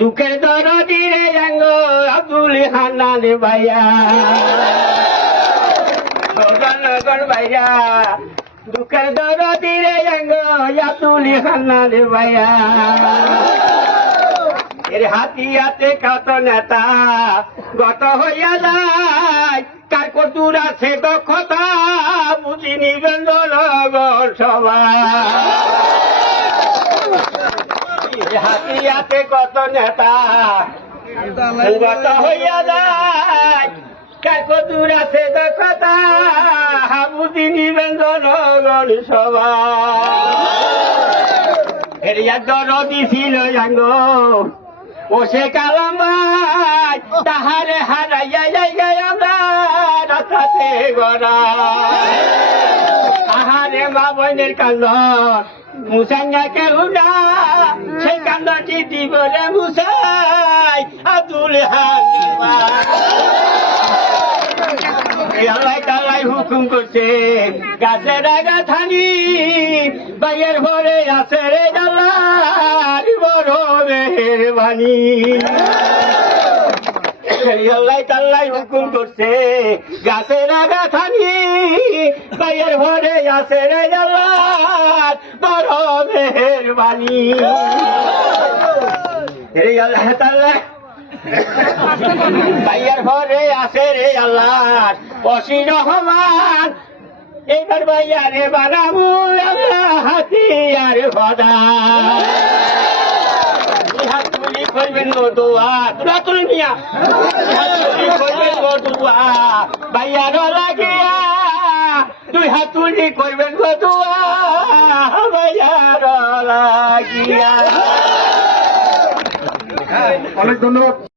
দুঃখের দরদি রে জাঙ্গ আব্দুল হান্নান ভাইয়া সৌদানগর ভাইয়া দুঃখের দরদি রে গত আছে দক্ষতা বুঝি নিবেন জনগণ সবাই দুনিয়াতে কত নেতা হইয়া যায় কাকো দূর আছে দক্ষতা হাবুদি নিবেন জনগণ সভা দিছিল ও সে কালাম তাহারে হারাইয়া যাই আমরা রাতাতে গড়া মা বোনের মুসাই আব্দুল হুকুম করছে গাছের রাগা থানি বাইয়ের ভরে আছে রে জালার বড় মেহরবানি আল্লাহ তাল্লাই হুকুম করছে গাছের রাগা থানি ভাইয়ের ঘরে আসে রে জাল্লাদ বড় মেহরবানি রে আল্লাহ তাআলা ভাইয়ের ঘরে আসে রে আল্লাহ অসি রহমান এবার ভাইয়া রে বানাবো আল্লাহ হাতিয়ার খোদা করবেন দোয়া তোরা তুলমিয়া দোয়া ভাইয়া রলা দুই হাত করবেন অনেক ধন্যবাদ